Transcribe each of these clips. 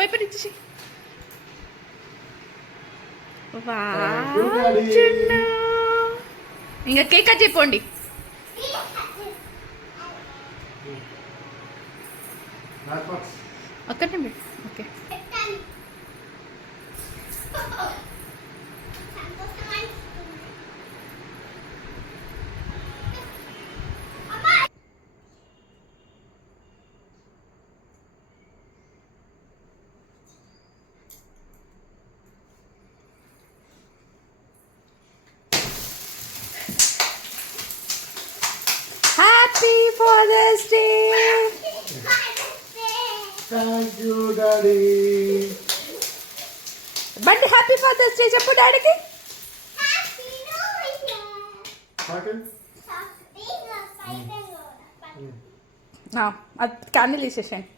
వైపర్ ఇచ్చేసి. ఇంకా cake cut చెప్పండి. అక్కడనే okay. Happy Father's Day. Thank you, Daddy. But Happy Father's Day చెప్పు డాడీకి. Happy New Year. Second. అది క్యాండిల్ వేసేసాను.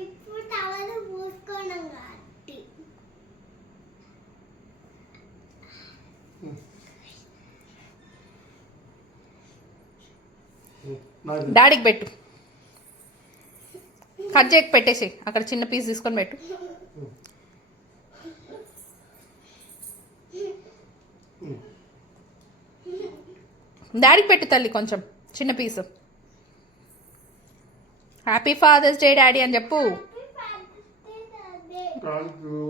ఇప్పుడు టవల్ పూసుకోవడం కాబట్టి డాడీకి పెట్టు. కట్ చేయక పెట్టేసి అక్కడ చిన్న పీస్ తీసుకొని పెట్టు. డాడీకి పెట్టు తల్లి కొంచెం చిన్న పీసు. హ్యాపీ ఫాదర్స్ డే డాడీ అని చెప్పు. Thank you.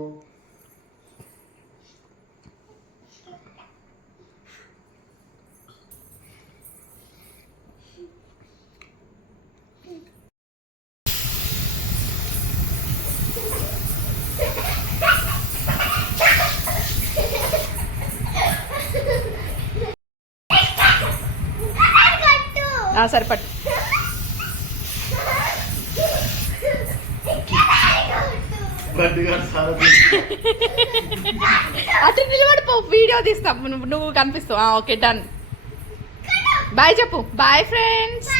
సరిపట్టు. అటు నిలబడిపో, వీడియో తీస్తాం, నువ్వు కనిపిస్తావు. Okay done. బాయ్ చెప్పు. Bye friends.